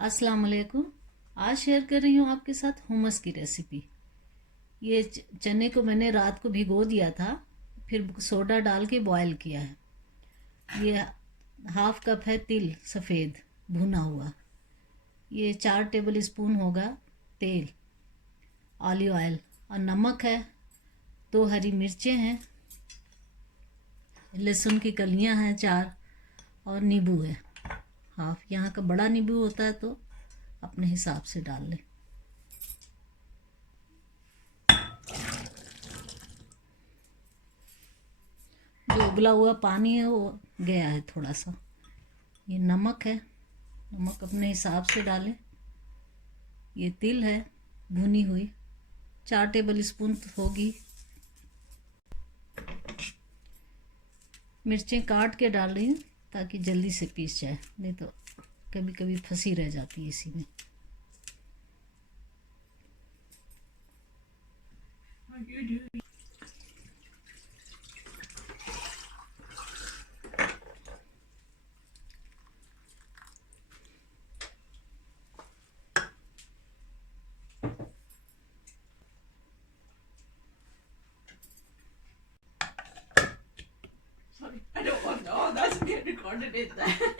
अस्सलाम वालेकुम। आज शेयर कर रही हूँ आपके साथ हुमस की रेसिपी। ये चने को मैंने रात को भिगो दिया था, फिर सोडा डाल के बॉयल किया है। ये हाफ कप है तिल सफ़ेद भुना हुआ। ये 4 टेबल स्पून होगा तेल, ऑलिव ऑयल, और नमक है। 2 हरी मिर्चें हैं, लहसुन की कलियां हैं 4, और नींबू है हाफ। यहाँ का बड़ा नींबू होता है तो अपने हिसाब से डाल लें। जो उबला हुआ पानी है वो गया है थोड़ा सा। ये नमक है, नमक अपने हिसाब से डालें। ये तिल है भुनी हुई, 4 टेबल स्पून होगी। मिर्चें काट के डाल रही हूँ ताकि जल्दी से पीस जाए, नहीं तो कभी कभी फंसी रह जाती है इसी में। I don't want to. Oh, that's being recorded in there.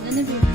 मैंने भी